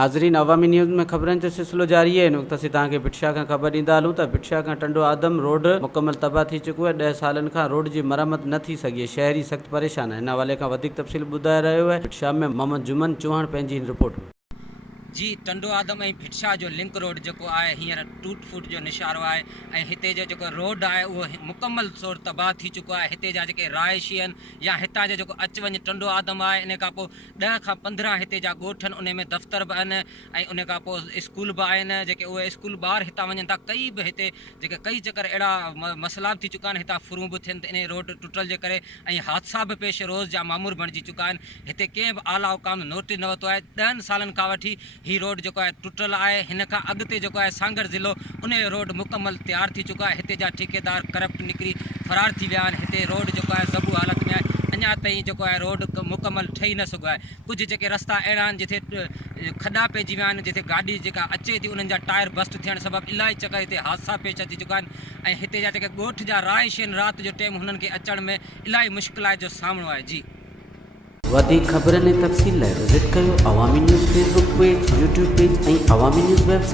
नाज़रीन, अवामी न्यूज़ में ख़बरनि जो सिलसिलो जारी है। इन वक्त असीं तव्हांखे भिटशा खां ख़बर ॾींदा हलूं त भिटशा खां टंडो आदम रोड मुकम्मल तबाह थी चुको आहे। 10 सालनि खां रोड जी मरम्मत न थी सघी। शहरी सख़्तु परेशान आहे। इन हवाले खां वधीक तफ़सील ॿुधाए रहियो आहे भिटशा में मोहम्मद जुमन चौहान पंहिंजी रिपोर्ट में। जी, टंडो आदम ऐं भिटशा जो लिंक रोड जेको आहे हींअर टूट फूट जो निशारो आहे ऐं हिते जो जेको रोड आहे उहो मुकम्मल तौर तबाह थी चुको आहे। हिते जा जेके रहायशी आहिनि या हितां जो जेको अचु वञु टंडो आदम आहे, इन खां पोइ 10 खां 15 हिते जा ॻोठ आहिनि, उन में दफ़्तर बि आहिनि ऐं उन खां पोइ स्कूल बि आहिनि। जेके उहे स्कूल ॿार हितां वञनि था, कई बि हिते जेके कई चकर अहिड़ा मसइला थी चुका आहिनि, हितां फुरूं बि थियनि त इन रोड टुटल जे करे ऐं हादसा बि पेश रोज़ जा मामूर बणिजी चुका आहिनि। हिते कंहिं बि आला हुकाम नोटिस न वरितो आहे। 10 सालनि खां वठी ही रोड जेको आहे टुटल आहे। हिन खां अॻिते जेको आहे सांगड़ ज़िलो उन जो रोड मुकम्मल तयारु थी चुको आहे। हिते जा ठेकेदार करप्ट निकिरी फ़रार थी विया आहिनि। हिते रोड जेको आहे ज़बू हालत में आहे। अञा ताईं जेको आहे रोड मुकम्मल ठही न सघो आहे। कुझु जेके रस्ता अहिड़ा आहिनि जिथे खॾा पइजी विया आहिनि, जिथे गाॾी जेका अचे थी उन्हनि जा टायर बस्ट थियण सबबु इलाही चकर हिते हादसा पेश अची चुका आहिनि ऐं हिते जा जेके ॻोठ जा रहायशी आहिनि, राति जो टाइम हुननि खे अचण में इलाही मुश्किलात जो सामनो आहे। जी, वधीक ख़बरनि ऐं तफ़सील लाइ विज़िट कयो अवामी news Facebook page, YouTube page ऐं अवामी न्यूज़ वेबसाइट।